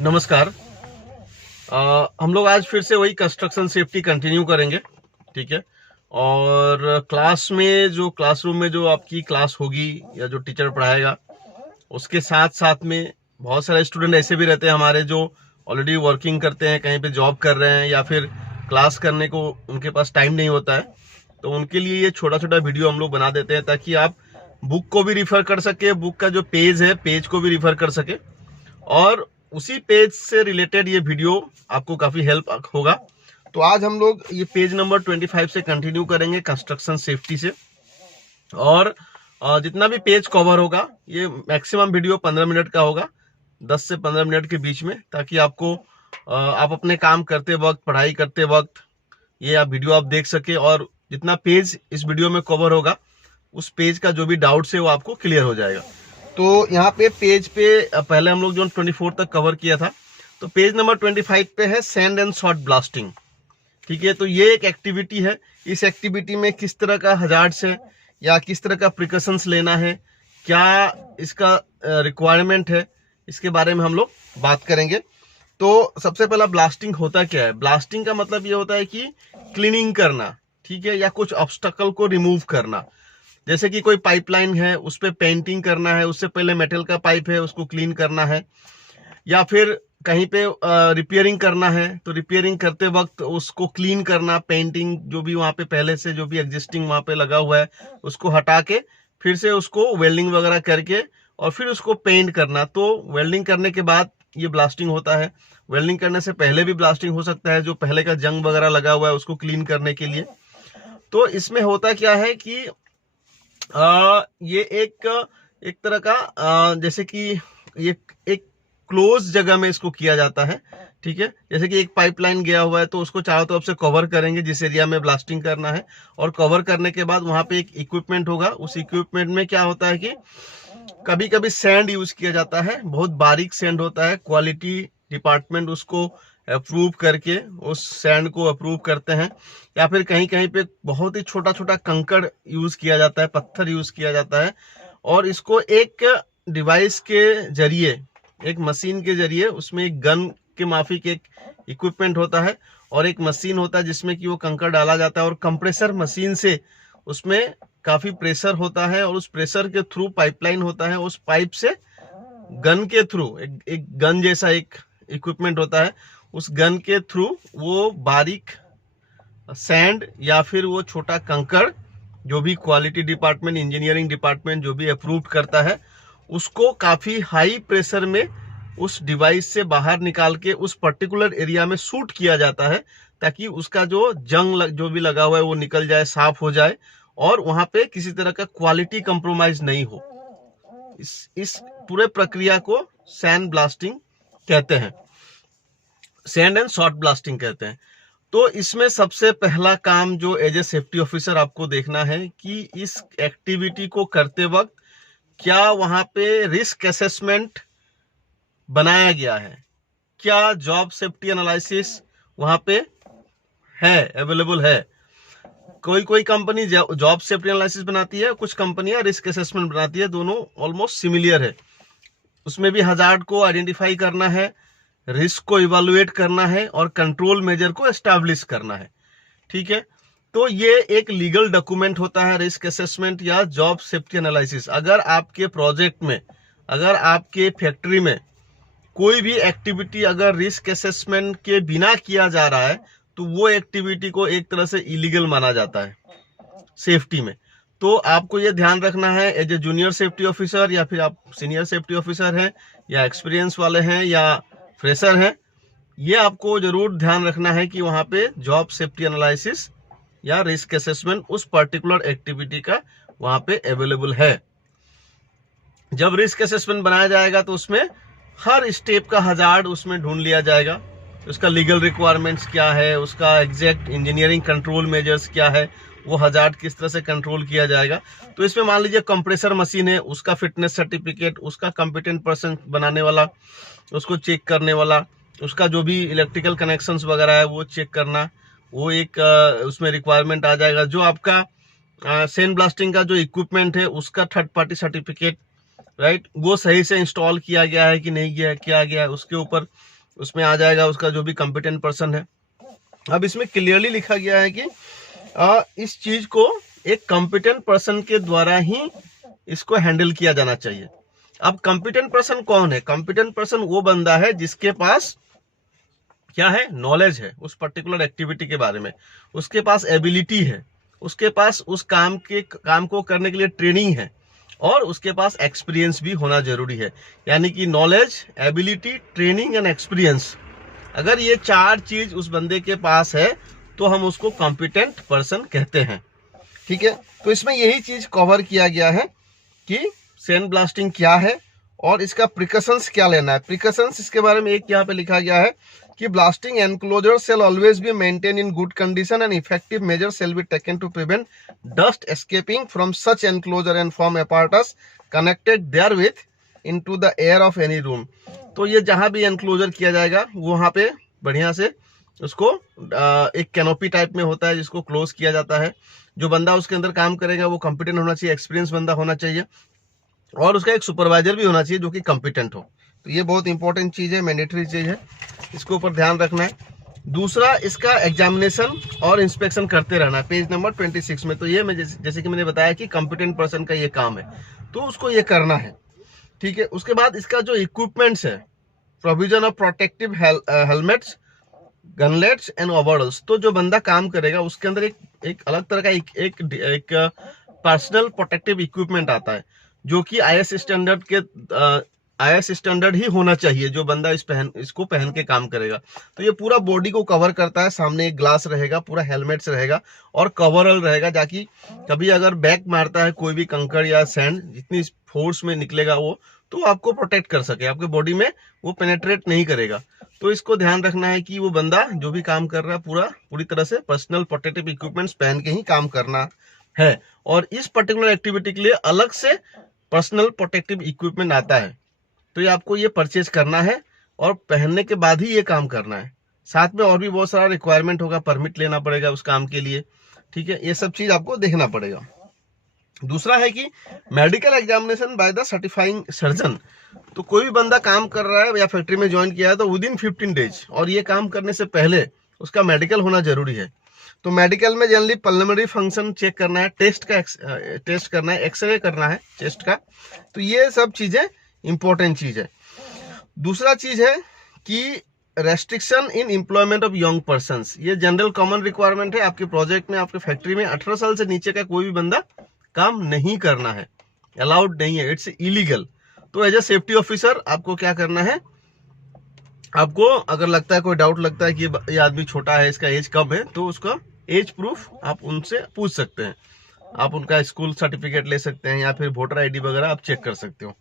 नमस्कार। हम लोग आज फिर से वही कंस्ट्रक्शन सेफ्टी कंटिन्यू करेंगे, ठीक है। और क्लासरूम में जो आपकी क्लास होगी या जो टीचर पढ़ाएगा, उसके साथ साथ में बहुत सारे स्टूडेंट ऐसे भी रहते हैं हमारे जो ऑलरेडी वर्किंग करते हैं, कहीं पे जॉब कर रहे हैं या फिर क्लास करने को उनके पास टाइम नहीं होता है। तो उनके लिए ये छोटा छोटा वीडियो हम लोग बना देते हैं ताकि आप बुक को भी रिफर कर सके, बुक का जो पेज है पेज को भी रिफर कर सके और उसी पेज से रिलेटेड ये वीडियो आपको काफी हेल्प होगा। तो आज हम लोग ये पेज नंबर 25 से कंटिन्यू करेंगे कंस्ट्रक्शन सेफ्टी से। और जितना भी पेज कवर होगा ये मैक्सिमम वीडियो 15 मिनट का होगा, 10 से 15 मिनट के बीच में, ताकि आपको आप अपने काम करते वक्त, पढ़ाई करते वक्त ये आप वीडियो आप देख सके और जितना पेज इस वीडियो में कवर होगा उस पेज का जो भी डाउट्स है वो आपको क्लियर हो जाएगा। तो यहाँ पे पेज पे पहले हम लोग जो 24 तक कवर किया था, तो पेज नंबर 25 पे है सैंड एंड सॉल्ट ब्लास्टिंग, ठीक है। तो ये एक एक्टिविटी है। इस एक्टिविटी में किस तरह का हजार्ड्स है या किस तरह का प्रिकॉशंस लेना है, क्या इसका रिक्वायरमेंट है, इसके बारे में हम लोग बात करेंगे। तो सबसे पहला ब्लास्टिंग होता क्या है? ब्लास्टिंग का मतलब ये होता है कि क्लीनिंग करना, ठीक है, या कुछ ऑब्स्टकल को रिमूव करना। जैसे कि कोई पाइपलाइन है, उस पर पेंटिंग करना है, उससे पहले मेटल का पाइप है उसको क्लीन करना है, या फिर कहीं पे रिपेयरिंग करना है तो रिपेयरिंग करते वक्त उसको क्लीन करना, पेंटिंग जो भी वहां पे पहले से जो भी एग्जिस्टिंग वहां पे लगा हुआ है उसको हटा के फिर से उसको वेल्डिंग वगैरह करके और फिर उसको पेंट करना। तो वेल्डिंग करने के बाद ये ब्लास्टिंग होता है। वेल्डिंग करने से पहले भी ब्लास्टिंग हो सकता है, जो पहले का जंग वगैरह लगा हुआ है उसको क्लीन करने के लिए। तो इसमें होता क्या है कि ये एक तरह का जैसे कि ये एक क्लोज जगह में इसको किया जाता है, ठीक है। जैसे कि एक पाइपलाइन गया हुआ है तो उसको चारों तरफ से कवर करेंगे जिस एरिया में ब्लास्टिंग करना है, और कवर करने के बाद वहां पे एक इक्विपमेंट होगा। उस इक्विपमेंट में क्या होता है कि कभी कभी सैंड यूज किया जाता है, बहुत बारीक सैंड होता है, क्वालिटी डिपार्टमेंट उसको अप्रूव करके उस सैंड को अप्रूव करते हैं, या फिर कहीं कहीं पे बहुत ही छोटा छोटा कंकड़ यूज किया जाता है, पत्थर यूज किया जाता है, और इसको एक डिवाइस के जरिए, एक मशीन के जरिए, उसमें एक गन के माफिक एक इक्विपमेंट होता है और एक मशीन होता है जिसमें कि वो कंकड़ डाला जाता है, और कंप्रेसर मशीन से उसमें काफी प्रेशर होता है और उस प्रेशर के थ्रू पाइपलाइन होता है, उस पाइप से गन के थ्रू एक गन जैसा एक इक्विपमेंट होता है, उस गन के थ्रू वो बारीक सैंड या फिर वो छोटा कंकड़ जो भी क्वालिटी डिपार्टमेंट, इंजीनियरिंग डिपार्टमेंट जो भी अप्रूव करता है, उसको काफी हाई प्रेशर में उस डिवाइस से बाहर निकाल के उस पर्टिकुलर एरिया में शूट किया जाता है, ताकि उसका जो जंग जो भी लगा हुआ है वो निकल जाए, साफ हो जाए, और वहां पे किसी तरह का क्वालिटी कंप्रोमाइज नहीं हो। इस पूरे प्रक्रिया को सैंड ब्लास्टिंग कहते हैं, सैंड एंड सॉल्ट ब्लास्टिंग कहते हैं। तो इसमें सबसे पहला काम जो एज ए सेफ्टी ऑफिसर आपको देखना है कि इस एक्टिविटी को करते वक्त क्या वहां पे रिस्क असेसमेंट बनाया गया है, क्या जॉब सेफ्टी एनालिसिस वहां पे है, अवेलेबल है। कोई कंपनी जॉब सेफ्टी एनालिसिस बनाती है, कुछ कंपनियां रिस्क असेसमेंट बनाती है, दोनों ऑलमोस्ट सिमिलर है। उसमें भी हजार्ड को आइडेंटिफाई करना है, रिस्क को इवेलुएट करना है और कंट्रोल मेजर को एस्टैब्लिश करना है, ठीक है। तो ये एक लीगल डॉक्यूमेंट होता है, रिस्क असेसमेंट या जॉब सेफ्टी एनालिसिस। अगर आपके प्रोजेक्ट में, अगर आपके फैक्ट्री में कोई भी एक्टिविटी अगर रिस्क असेसमेंट के बिना किया जा रहा है तो वो एक्टिविटी को एक तरह से इलीगल माना जाता है सेफ्टी में। तो आपको ये ध्यान रखना है as a junior safety officer, या फिर आप सीनियर सेफ्टी ऑफिसर हैं या एक्सपीरियंस वाले हैं या फ्रेशर है, ये आपको जरूर ध्यान रखना है कि वहां पे जॉब सेफ्टी एनालिसिस या रिस्क असेसमेंट उस पर्टिकुलर एक्टिविटी का वहां पे अवेलेबल है। जब रिस्क असेसमेंट बनाया जाएगा तो उसमें हर स्टेप का हजार्ड उसमें ढूंढ लिया जाएगा, उसका लीगल रिक्वायरमेंट्स क्या है, उसका एग्जैक्ट इंजीनियरिंग कंट्रोल मेजर्स क्या है, वो हजार्ड किस तरह से कंट्रोल किया जाएगा। तो इसमें मान लीजिए कंप्रेसर मशीन है, उसका फिटनेस सर्टिफिकेट, उसका कॉम्पिटेंट पर्सन बनाने वाला, उसको चेक करने वाला, उसका जो भी इलेक्ट्रिकल कनेक्शंस वगैरह है वो चेक करना, वो एक उसमें रिक्वायरमेंट आ जाएगा। जो आपका सैंड ब्लास्टिंग का जो इक्विपमेंट है उसका थर्ड पार्टी सर्टिफिकेट राइट, वो सही से इंस्टॉल किया गया है कि नहीं किया गया है, उसके ऊपर उसमें आ जाएगा उसका जो भी कॉम्पिटेंट पर्सन है। अब इसमें क्लियरली लिखा गया है कि इस चीज को एक कॉम्पिटेंट पर्सन के द्वारा ही इसको हैंडल किया जाना चाहिए। अब कॉम्पिटेंट पर्सन कौन है? कॉम्पिटेंट पर्सन वो बंदा है जिसके पास क्या है, नॉलेज है उस पर्टिकुलर एक्टिविटी के बारे में, उसके पास एबिलिटी है, उसके पास उस काम को करने के लिए ट्रेनिंग है, और उसके पास एक्सपीरियंस भी होना जरूरी है। यानी कि knowledge, ability, training and experience, अगर ये 4 चीज उस बंदे के पास है तो हम उसको कॉम्पिटेंट पर्सन कहते हैं। ठीक है, तो इसमें यही चीज कवर किया गया है कि सैंड ब्लास्टिंग क्या है और इसका प्रिकॉशंस क्या लेना है। प्रिकॉशंस इसके बारे में एक यहाँ पे लिखा गया है कि blasting enclosure shall always be maintain in good condition and effective measure shall be taken to prevent dust escaping from such enclosure and from apparatus connected therewith into the air of any room. तो ये जहां भी enclosure किया जाएगा वहां पे बढ़िया से उसको एक कैनोपी टाइप में होता है जिसको क्लोज किया जाता है। जो बंदा उसके अंदर काम करेगा वो कॉम्पिटेंट होना चाहिए, एक्सपीरियंस बंदा होना चाहिए, और उसका एक सुपरवाइजर भी होना चाहिए जो कि कॉम्पिटेंट हो। तो ये बहुत इंपॉर्टेंट चीज है, मैंडेटरी चीज है, इसके ऊपर ध्यान रखना है। दूसरा, इसका एग्जामिनेशन और इंस्पेक्शन करते रहना है, पेज नंबर 26 में। तो ये मैं जैसे कि मैंने बताया कि कॉम्पिटेंट पर्सन का ये काम है, तो उसको ये करना है। ठीक है, उसके बाद इसका जो इक्विपमेंट्स है, provision of protective helmets, gauntlets and overalls. तो जो बंदा काम करेगा उसके अंदर एक अलग तरह का एक पर्सनल प्रोटेक्टिव इक्विपमेंट आता है जो कि आईएस स्टैंडर्ड ही होना चाहिए। जो बंदा इसको पहन के काम करेगा तो ये पूरा बॉडी को कवर करता है। सामने एक ग्लास रहेगा, पूरा हेलमेट्स रहेगा और कवरऑल रहेगा, ताकि कभी अगर बैक मारता है कोई भी कंकड़ या सैंड, जितनी फोर्स में निकलेगा वो, तो आपको प्रोटेक्ट कर सके, आपके बॉडी में वो पेनेट्रेट नहीं करेगा। तो इसको ध्यान रखना है कि वो बंदा जो भी काम कर रहा है पूरी तरह से पर्सनल प्रोटेक्टिव इक्विपमेंट्स पहन के ही काम करना है। और इस पर्टिकुलर एक्टिविटी के लिए अलग से पर्सनल प्रोटेक्टिव इक्विपमेंट आता है, तो ये आपको ये परचेज करना है और पहनने के बाद ही ये काम करना है। साथ में और भी बहुत सारा रिक्वायरमेंट होगा, परमिट लेना पड़ेगा उस काम के लिए। ठीक है, ये सब चीज आपको देखना पड़ेगा। दूसरा है कि medical examination by the certifying surgeon. तो कोई भी बंदा काम कर रहा है या फैक्ट्री में ज्वाइन किया है तो विदिन 15 डेज, और ये काम करने से पहले उसका मेडिकल होना जरूरी है। तो मेडिकल में जनरली पल्मोनरी फंक्शन चेक करना है, टेस्ट करना है, एक्सरे करना है चेस्ट का। तो ये सब चीजें इंपॉर्टेंट चीज है। दूसरा चीज है कि restriction in employment of young persons. ये जनरल कॉमन रिक्वायरमेंट है। आपके प्रोजेक्ट में, आपके फैक्ट्री में 18 साल से नीचे का कोई भी बंदा काम नहीं करना है, अलाउड नहीं है, इट्स इलीगल। तो एज ए सेफ्टी ऑफिसर आपको क्या करना है, आपको अगर लगता है, कोई डाउट लगता है कि ये आदमी छोटा है, इसका एज कम है, तो उसका एज प्रूफ आप उनसे पूछ सकते हैं। आप उनका स्कूल सर्टिफिकेट ले सकते हैं या फिर वोटर आईडी वगैरह आप चेक कर सकते हो।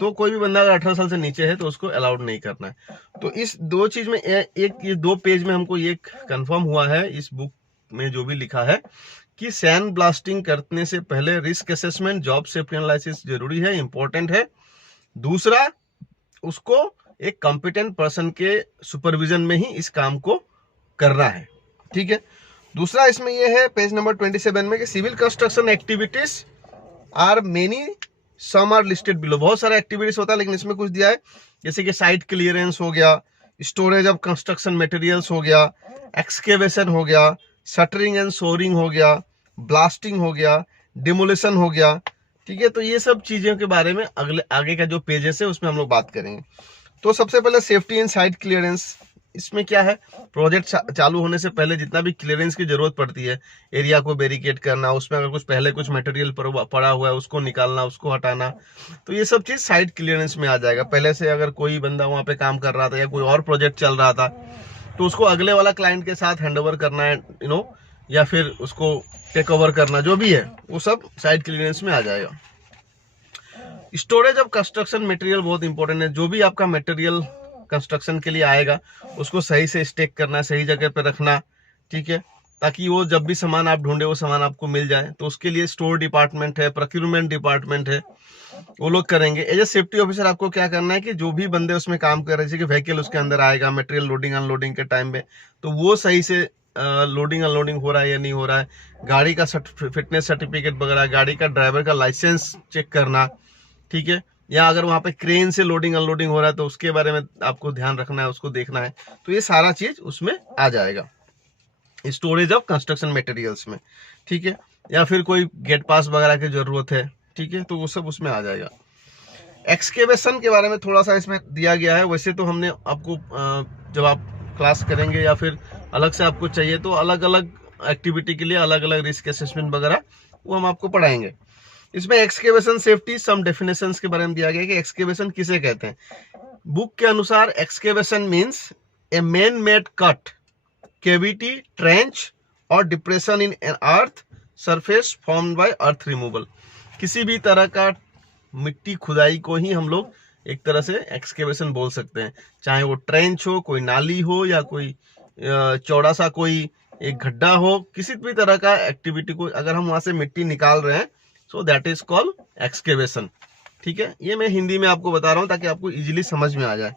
तो कोई भी बंदा अगर 18 साल से नीचे है तो उसको अलाउड नहीं करना है। तो इस दो चीज में ये 2 पेज में हमको ये कंफर्म हुआ है इस बुक में जो भी लिखा है कि सैंड ब्लास्टिंग करने से पहले risk assessment, job safety analysis जरूरी है, इंपॉर्टेंट है। दूसरा, उसको एक कॉम्पिटेंट पर्सन के सुपरविजन में ही इस काम को करना है। ठीक है, दूसरा इसमें यह है पेज नंबर 27 में कि civil construction activities are many, some are listed below. बहुत सारे एक्टिविटीज होता है, लेकिन इसमें कुछ दिया है जैसे कि साइट क्लियरेंस हो गया, स्टोरेज ऑफ कंस्ट्रक्शन मटेरियल्स हो गया, एक्सकेवेशन हो गया, शटरिंग एंड शोरिंग हो गया, ब्लास्टिंग हो गया, डिमोलिशन हो गया। ठीक है, तो ये सब चीजों के बारे में आगे का जो पेजेस है उसमें हम लोग बात करेंगे। तो सबसे पहले सेफ्टी इन साइट क्लियरेंस। इसमें क्या है, प्रोजेक्ट चालू होने से पहले जितना भी क्लियरेंस की जरूरत पड़ती है, एरिया को बैरिकेड करना, उसमें अगर कुछ पहले कुछ मटेरियल पड़ा हुआ है उसको निकालना, उसको हटाना, तो ये सब चीज साइट क्लियरेंस में आ जाएगा। पहले से अगर कोई बंदा वहां पे काम कर रहा था या कोई और प्रोजेक्ट चल रहा था तो उसको अगले वाला क्लाइंट के साथ हैंडओवर करना है, या फिर उसको टेक ओवर करना, जो भी है वो सब साइट क्लियरेंस में आ जाएगा। स्टोरेज ऑफ कंस्ट्रक्शन मटेरियल बहुत इंपॉर्टेंट है। जो भी आपका मटेरियल कंस्ट्रक्शन के लिए आएगा उसको सही से स्टेक करना, सही जगह पे रखना। ठीक है, ताकि वो जब भी सामान आप ढूंढे वो सामान आपको मिल जाए। तो उसके लिए स्टोर डिपार्टमेंट है, प्रोक्यूरमेंट डिपार्टमेंट है, वो लोग करेंगे। एज ए सेफ्टी ऑफिसर आपको क्या करना है कि जो भी बंदे उसमें काम कर रहे हैं, जैसे कि व्हीकल उसके अंदर आएगा मटेरियल लोडिंग अनलोडिंग के टाइम में, तो वो सही से लोडिंग अनलोडिंग हो रहा है या नहीं हो रहा है। गाड़ी का फिटनेस सर्टिफिकेट वगैरह, गाड़ी का ड्राइवर का लाइसेंस चेक करना। ठीक है, या अगर वहां पे क्रेन से लोडिंग अनलोडिंग हो रहा है तो उसके बारे में आपको ध्यान रखना है, उसको देखना है। तो ये सारा चीज उसमें आ जाएगा, स्टोरेज ऑफ कंस्ट्रक्शन मटेरियल्स में, ठीक है। या फिर कोई गेट पास वगैरह की जरूरत है, ठीक है, तो वो सब उसमें आ जाएगा। एक्सकेवेशन के बारे में थोड़ा सा इसमें दिया गया है। वैसे तो हमने आपको जब आप क्लास करेंगे या फिर अलग से आपको चाहिए तो अलग अलग एक्टिविटी के लिए अलग अलग रिस्क असेसमेंट वगैरह वो हम आपको पढ़ाएंगे। इसमें एक्सकेवेशन सेफ्टी सम डेफिनेशंस के बारे में दिया गया कि एक्सकेवेशन किसे कहते हैं। बुक के अनुसार excavation means a man made cut, cavity, trench और depression in an earth surface formed by earth removal. किसी भी तरह का मिट्टी खुदाई को ही हम लोग एक तरह से एक्सकेवेशन बोल सकते हैं, चाहे वो ट्रेंच हो, कोई नाली हो, या कोई चौड़ा सा कोई एक गड्ढा हो, किसी भी तरह का एक्टिविटी को अगर हम वहां से मिट्टी निकाल रहे हैं, so that is called excavation, ठीक है। ये मैं हिंदी में आपको बता रहा हूं ताकि आपको इजीली समझ में आ जाए,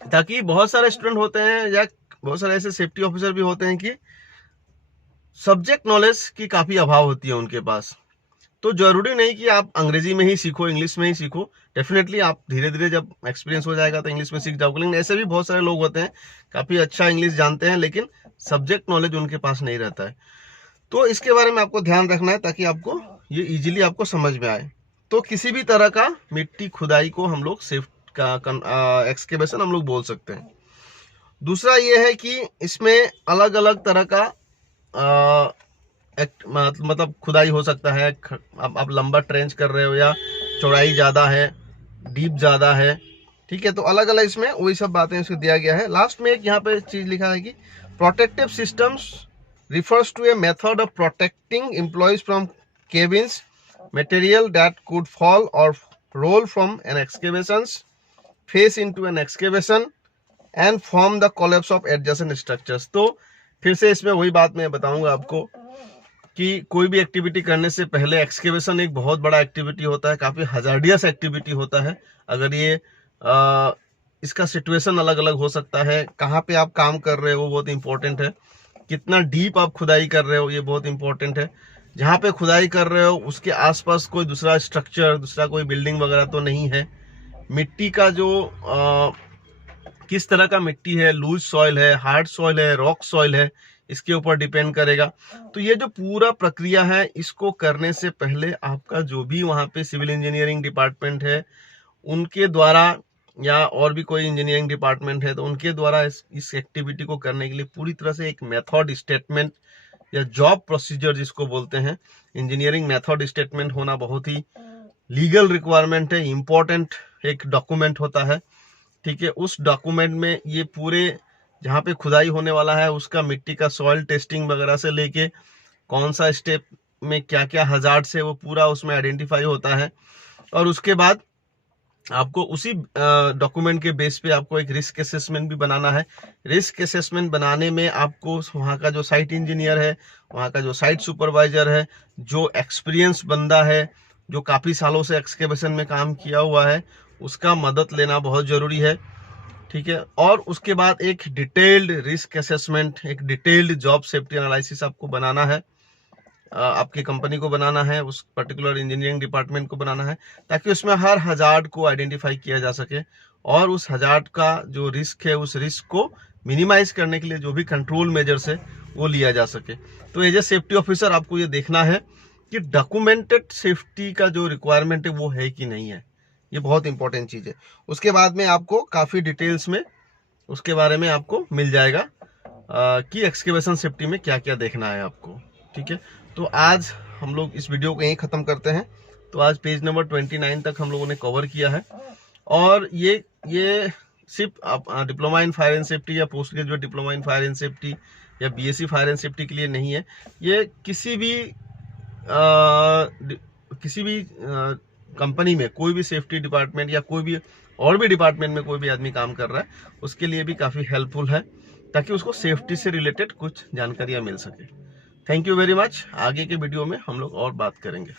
ताकि बहुत सारे स्टूडेंट होते हैं या बहुत सारे ऐसे सेफ्टी ऑफिसर भी होते हैं कि सब्जेक्ट नॉलेज की काफी अभाव होती है उनके पास। तो जरूरी नहीं कि आप अंग्रेजी में ही सीखो, इंग्लिश में ही सीखो। डेफिनेटली आप धीरे धीरे जब एक्सपीरियंस हो जाएगा तो इंग्लिश में सीख जाओगे, लेकिन ऐसे भी बहुत सारे लोग होते हैं काफी अच्छा इंग्लिश जानते हैं लेकिन सब्जेक्ट नॉलेज उनके पास नहीं रहता है। तो इसके बारे में आपको ध्यान रखना है ताकि आपको ये इजीली आपको समझ में आए। तो किसी भी तरह का मिट्टी खुदाई को हम लोग सेफ का एक्सकेवेशन हम लोग बोल सकते हैं। दूसरा ये है कि इसमें अलग अलग तरह का मतलब खुदाई हो सकता है। आप लंबा ट्रेंच कर रहे हो या चौड़ाई ज्यादा है, डीप ज्यादा है, ठीक है, तो अलग अलग इसमें वही सब बातें इसको दिया गया है। लास्ट में एक यहाँ पे चीज लिखा है कि protective systems refers to a method of protecting employees from cave ins material that could fall और roll from an excavation's face into an excavation and from the collapse of adjacent structures. तो फिर से इसमें वही बात मैं बताऊंगा आपको कि कोई भी एक्टिविटी करने से पहले एक्सकेवेशन एक बहुत बड़ा एक्टिविटी होता है, काफी हजार्डियस एक्टिविटी होता है। अगर ये इसका सिचुएशन अलग अलग हो सकता है, कहाँ पे आप काम कर रहे हो बहुत इंपॉर्टेंट है, कितना डीप आप खुदाई कर रहे हो ये बहुत इंपॉर्टेंट है, जहाँ पे खुदाई कर रहे हो उसके आसपास कोई दूसरा स्ट्रक्चर, दूसरा कोई बिल्डिंग वगैरह तो नहीं है, मिट्टी का जो किस तरह का मिट्टी है, लूज सॉइल है, हार्ड सॉइल है, रॉक सॉइल है, इसके ऊपर डिपेंड करेगा। तो ये जो पूरा प्रक्रिया है इसको करने से पहले आपका जो भी वहां पे सिविल इंजीनियरिंग डिपार्टमेंट है उनके द्वारा या और भी कोई इंजीनियरिंग डिपार्टमेंट है तो उनके द्वारा इस एक्टिविटी को करने के लिए पूरी तरह से एक मेथड स्टेटमेंट या जॉब प्रोसीजर जिसको बोलते हैं, इंजीनियरिंग मेथड स्टेटमेंट होना बहुत ही लीगल रिक्वायरमेंट है, इंपॉर्टेंट एक डॉक्यूमेंट होता है, ठीक है। उस डॉक्यूमेंट में ये पूरे जहाँ पे खुदाई होने वाला है उसका मिट्टी का सॉइल टेस्टिंग वगैरह से लेके कौन सा स्टेप में क्या क्या हजार्ड से वो पूरा उसमें आइडेंटिफाई होता है। और उसके बाद आपको उसी डॉक्यूमेंट के बेस पे आपको एक रिस्क असेसमेंट भी बनाना है। रिस्क असेसमेंट बनाने में आपको वहाँ का जो साइट इंजीनियर है, वहाँ का जो साइट सुपरवाइजर है, जो एक्सपीरियंस बंदा है, जो काफी सालों से एक्सकेवेशन में काम किया हुआ है, उसका मदद लेना बहुत जरूरी है, ठीक है। और उसके बाद एक डिटेल्ड रिस्क असेसमेंट, एक डिटेल्ड जॉब सेफ्टी एनालिसिस आपको बनाना है, आपकी कंपनी को बनाना है, उस पर्टिकुलर इंजीनियरिंग डिपार्टमेंट को बनाना है, ताकि उसमें हर हजार्ड को आइडेंटिफाई किया जा सके और उस हजार्ड का जो रिस्क है उस रिस्क को मिनिमाइज करने के लिए जो भी कंट्रोल मेजर्स है वो लिया जा सके। तो एज ए सेफ्टी ऑफिसर आपको ये देखना है कि डॉक्यूमेंटेड सेफ्टी का जो रिक्वायरमेंट है वो है कि नहीं है, ये बहुत इंपॉर्टेंट चीज है। उसके बाद में आपको काफी डिटेल्स में उसके बारे में आपको मिल जाएगा कि एक्सकेवेशन सेफ्टी में क्या क्या देखना है आपको, ठीक है। तो आज हम लोग इस वीडियो को यहीं खत्म करते हैं। तो आज पेज नंबर 29 तक हम लोगों ने कवर किया है और ये सिर्फ diploma in fire and safety या post graduate diploma in fire and safety या बीएससी फायर एंड सेफ्टी के लिए नहीं है, ये किसी भी कंपनी में कोई भी सेफ्टी डिपार्टमेंट या कोई भी और भी डिपार्टमेंट में कोई भी आदमी काम कर रहा है उसके लिए भी काफी हेल्पफुल है, ताकि उसको सेफ्टी से रिलेटेड कुछ जानकारियां मिल सके। Thank you very much. आगे के वीडियो में हम लोग और बात करेंगे।